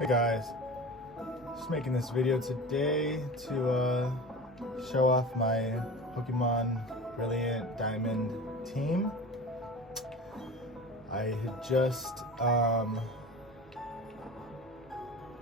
Hey guys, just making this video today to show off my Pokemon Brilliant Diamond team. I had just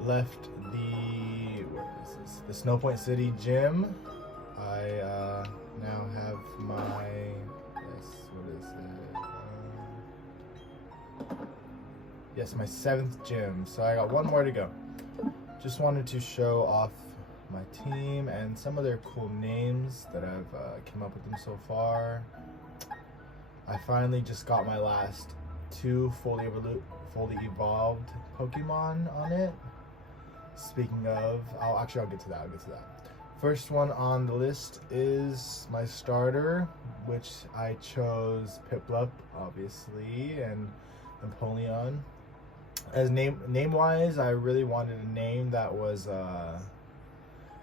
left the Snow Point City gym. I now have my my 7th gym, so I got one more to go. Just wanted to show off my team and some of their cool names that I've came up with them so far. I finally just got my last 2 fully evolved Pokemon on it. Speaking of, I'll get to that. First one on the list is my starter, which I chose Piplup, obviously, and Napoleon. As name wise, I really wanted a name that was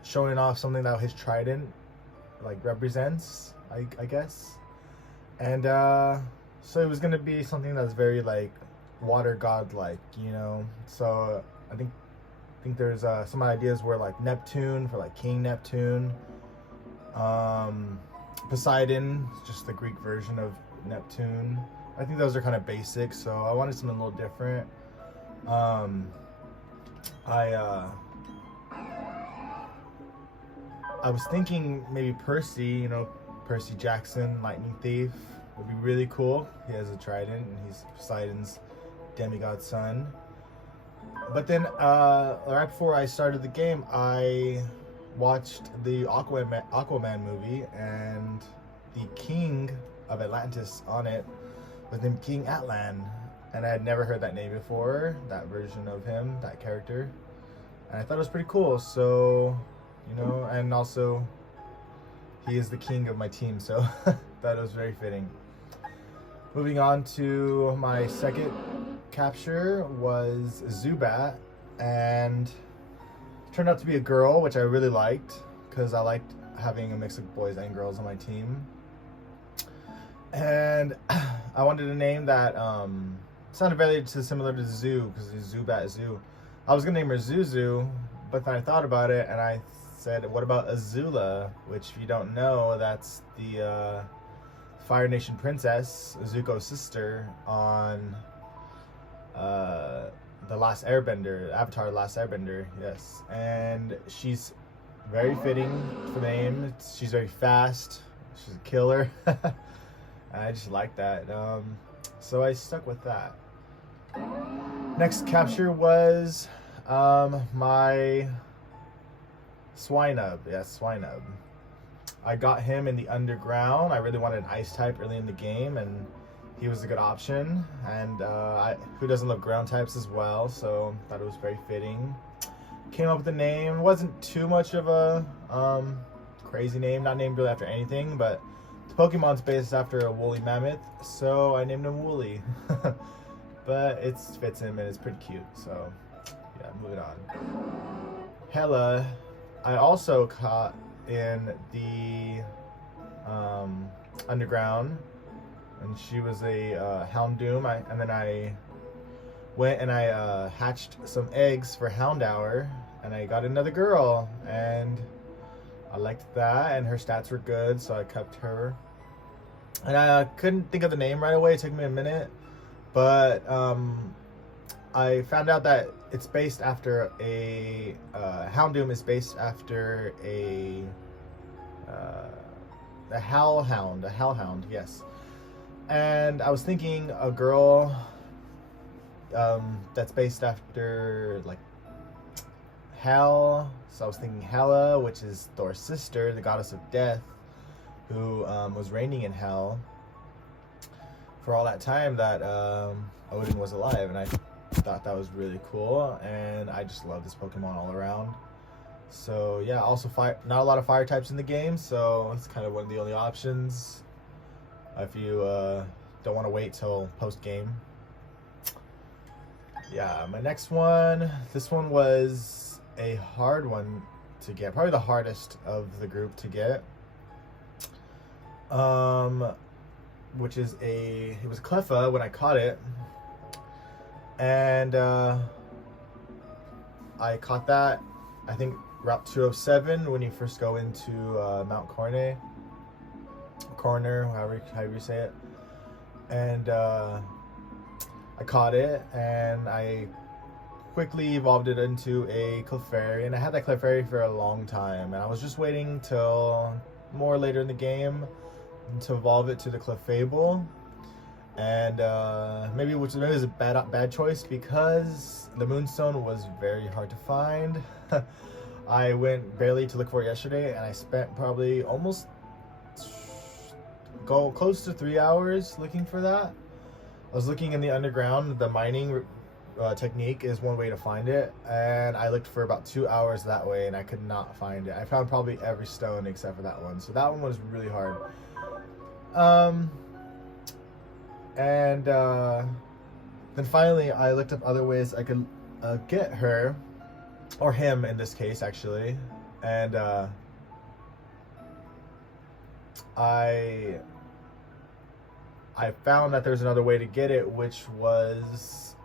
showing off something that his trident represents, I guess. And so it was gonna be something that's very water god so I think there's some ideas where Neptune for King Neptune, Poseidon, just the Greek version of Neptune. I think those are kind of basic, so I wanted something a little different. I was thinking maybe Percy, Percy Jackson, Lightning Thief, would be really cool. He has a trident and he's Poseidon's demigod son. But then right before I started the game, I watched the Aquaman movie, and the king of Atlantis on it was named King Atlan. And I had never heard that name before, that version of him, that character. And I thought it was pretty cool, so, and also, he is the king of my team, so that was very fitting. Moving on to my second capture was Zubat, and it turned out to be a girl, which I really liked, because I liked having a mix of boys and girls on my team. And I wanted a name that, sounded very similar to Zoo, because it's Zubat Zoo. I was gonna name her Zuzu, but then I thought about it and I said, what about Azula? Which, if you don't know, that's the Fire Nation princess, Zuko's sister, on the Last Airbender, Avatar: The Last Airbender. Yes, and she's very fitting for the name. She's very fast. She's a killer. I just like that. So I stuck with that. Next capture was my Swinub. Yes, Swinub. I got him in the underground. I really wanted an ice type early in the game, and he was a good option. And who doesn't love ground types as well? So thought it was very fitting. Came up with the name. Wasn't too much of a crazy name. Not named really after anything, but the Pokemon's based after a woolly mammoth, so I named him Woolly. But it fits him and it's pretty cute, so yeah, moving on. Hella, I also caught in the underground, and she was a Houndoom, and then I went and I hatched some eggs for Houndour, and I got another girl, and I liked that, and her stats were good, so I kept her. And I couldn't think of the name right away. It took me a minute, but I found out that it's based after a Houndoom is based after a hellhound, yes. And I was thinking a girl that's based after Hel, so I was thinking Hela, which is Thor's sister, the goddess of death, who was reigning in Hell for all that time that Odin was alive, and I thought that was really cool, and I just love this Pokemon all around. So yeah, also not a lot of fire types in the game, so it's kind of one of the only options if you don't want to wait till post game. Yeah, my next one, this one was a hard one to get, probably the hardest of the group to get. Which is it was Clefable when I caught it, and I caught that, I think, Route 207 when you first go into Mount Corner, however you say it. And I caught it, and I quickly evolved it into a Clefairy, and I had that Clefairy for a long time, and I was just waiting till more later in the game to evolve it to the Clefable. And maybe it was a bad choice because the Moonstone was very hard to find. I went barely to look for it yesterday, and I spent probably almost close to 3 hours looking for that. I was looking in the underground. The mining technique is one way to find it, and I looked for about 2 hours that way, and I could not find it. I found probably every stone except for that one, so that one was really hard. And then finally I looked up other ways I could get her, or him in this case actually, and I found that there's another way to get it, which was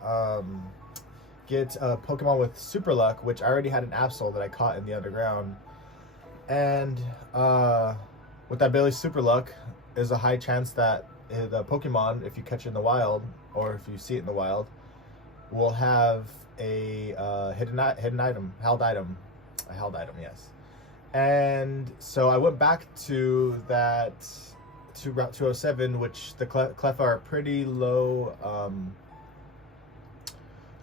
get a Pokemon with Super Luck, which I already had an Absol that I caught in the underground. And with that ability Super Luck, there's a high chance that the Pokemon, if you catch it in the wild, or if you see it in the wild, will have a hidden item, held item, yes. And so I went back to that, to Route 207, which the Clef are pretty low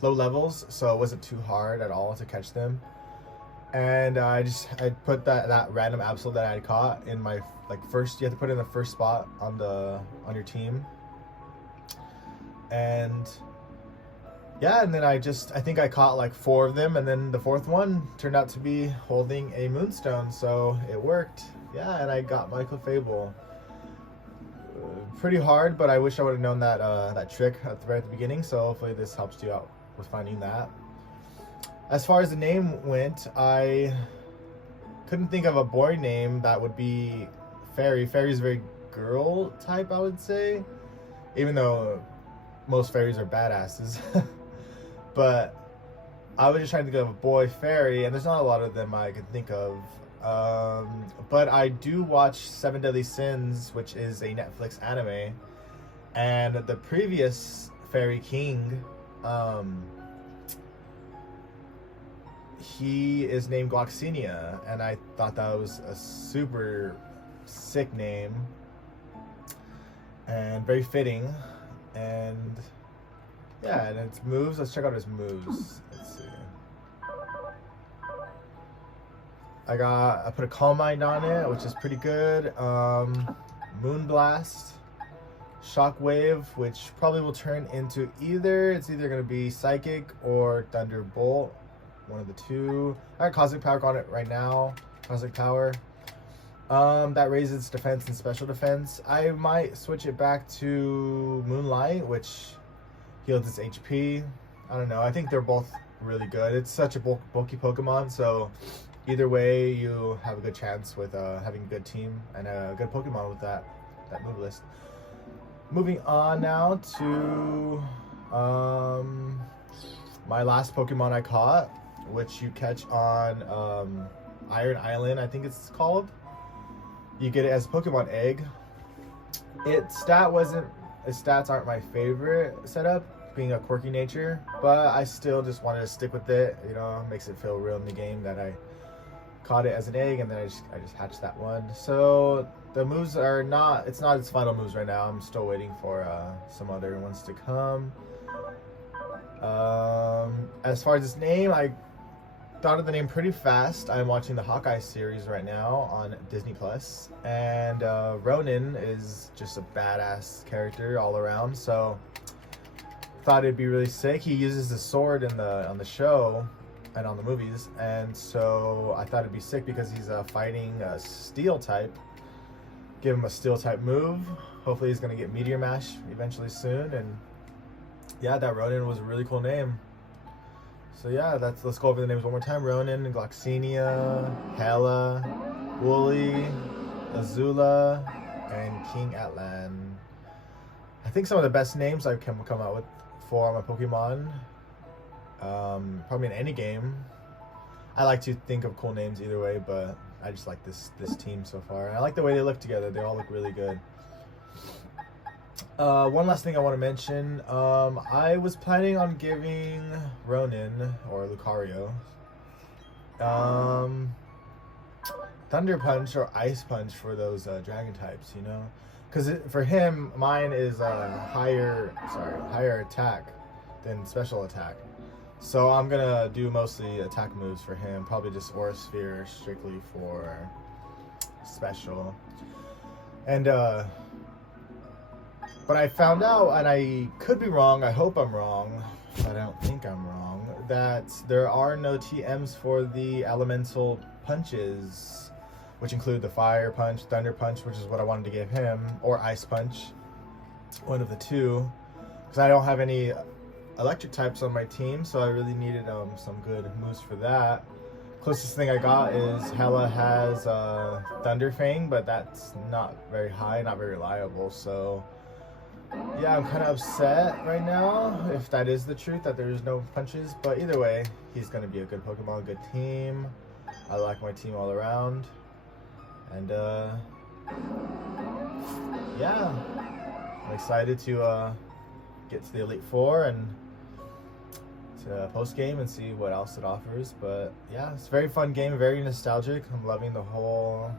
levels, so it wasn't too hard at all to catch them. And I put that random Absol that I had caught in my first. You have to put it in the first spot on your team. And yeah, and then I think I caught like 4 of them, and then the 4th one turned out to be holding a Moonstone, so it worked. Yeah, and I got my Clefable. Pretty hard, but I wish I would have known that trick right at the beginning. So hopefully this helps you out with finding that. As far as the name went, I couldn't think of a boy name that would be Fairy. Fairy is very girl type, I would say, even though most fairies are badasses. But I was just trying to think of a boy fairy, and there's not a lot of them I could think of. But I do watch 7 Deadly Sins, which is a Netflix anime, and the previous Fairy King, he is named Gloxinia, and I thought that was a super sick name and very fitting. And yeah, and its moves, let's check out his moves. Let's see. I put a Calm Mind on it, which is pretty good. Moonblast, Shockwave, which probably will turn into it's either going to be Psychic or Thunderbolt, one of the two. I got Cosmic Power on it right now. Cosmic Power. That raises defense and special defense. I might switch it back to Moonlight, which heals its HP. I don't know. I think they're both really good. It's such a bulky Pokemon, so either way, you have a good chance with having a good team and a good Pokemon with that move list. Moving on now to my last Pokemon I caught, which you catch on Iron Island, I think it's called. You get it as a Pokemon egg. Its stats aren't my favorite setup, being a quirky nature, but I still just wanted to stick with it. You know, makes it feel real in the game that I caught it as an egg, and then I just hatched that one. So the moves are it's not its final moves right now. I'm still waiting for some other ones to come. As far as its name, I thought of the name pretty fast. I'm watching the Hawkeye series right now on Disney Plus, and Ronin is just a badass character all around, so thought it'd be really sick. He uses the sword on the show and on the movies, and so I thought it'd be sick because he's fighting a steel type. Give him a steel type move. Hopefully he's gonna get Meteor Mash eventually soon, and yeah, that Ronin was a really cool name. So yeah, let's go over the names one more time. Ronin, Gloxinia, Hela, Wooly, Azula, and King Atlan. I think some of the best names I've come out with for my Pokemon, probably in any game, I like to think of cool names either way, but I just like this team so far. And I like the way they look together. They all look really good. One last thing I want to mention. I was planning on giving Ronin, or Lucario, Thunder Punch or Ice Punch for those dragon types, you know? Because for him, mine is higher attack than special attack. So I'm gonna do mostly attack moves for him. Probably just Aura Sphere strictly for special. And but I found out, and I could be wrong, I hope I'm wrong, but I don't think I'm wrong, that there are no TMs for the elemental punches, which include the Fire Punch, Thunder Punch, which is what I wanted to give him, or Ice Punch, one of the two, because I don't have any electric types on my team, so I really needed some good moves for that. Closest thing I got is Hela has Thunder Fang, but that's not very high, not very reliable, so yeah, I'm kind of upset right now, if that is the truth, that there's no punches, but either way, he's going to be a good Pokemon, good team. I like my team all around, and yeah, I'm excited to get to the Elite Four and to post-game and see what else it offers, but yeah, it's a very fun game, very nostalgic. I'm loving the whole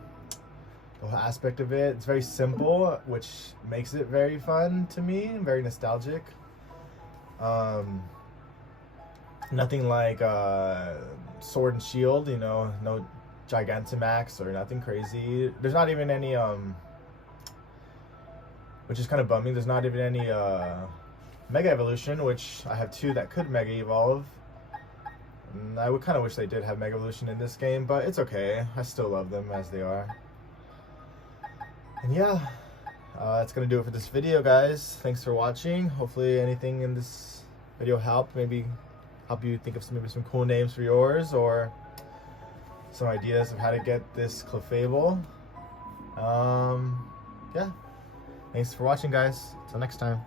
aspect of it. It's very simple, which makes it very fun to me, very nostalgic. Nothing like Sword and Shield, you know, no Gigantamax or nothing crazy. There's not even any, which is kind of bumming, there's not even any Mega Evolution, which I have two that could Mega Evolve. And I would kind of wish they did have Mega Evolution in this game, but it's okay. I still love them as they are. And yeah, that's going to do it for this video, guys. Thanks for watching. Hopefully anything in this video helped. Maybe help you think of maybe some cool names for yours, or some ideas of how to get this Clefable. Yeah. Thanks for watching, guys. Till next time.